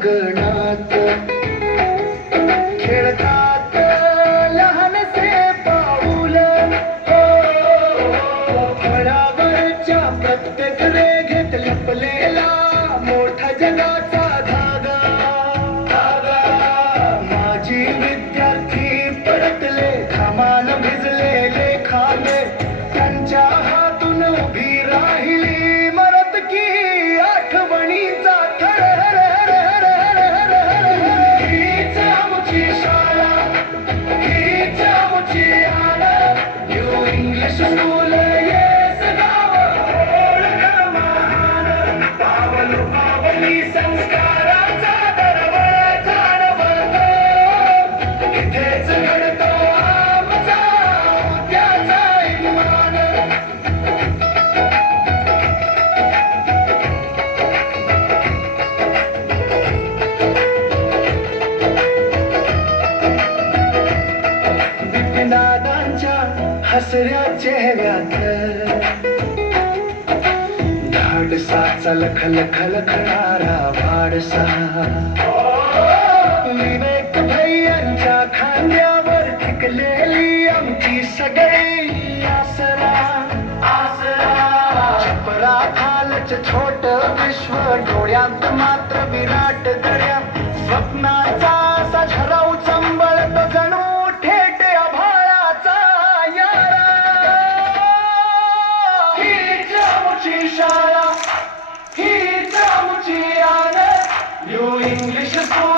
अंगणात खेळतात लहानसे पाऊल हो फळावरच्या प्रत्येक रेघेत लपलेला मोठा जगाचा धागा माझी विद्यार्थी परतले घामान भिजलेले खांदे त्यांच्या हातून उभी राहिली मरत की आठवणीचा हीच आमची शाळा हीच आमची आना न्यू इंग्लिश स्कूल येस गाव ओळख महान पावलो पावली संस्काराचा दरवळ जाणवतो इथेच घडतो आमचा त्याचा इमान दादांच्या हसऱ्या चेहऱ्यात धाडसाचा लखलखलखणारा वाडसा विवेक भैयांच्या खांद्यावर टिकलेली आमची सगळी आसरा छपरा खालच छोट विश्व डोळ्यात मात्र विराट दर्या स्वप्नाचा असा झराव चंबळतो जणू थेट आभाळाचा यारा हीच आमची शाळा हीच आमची आन न्यू इंग्लिश स्कूल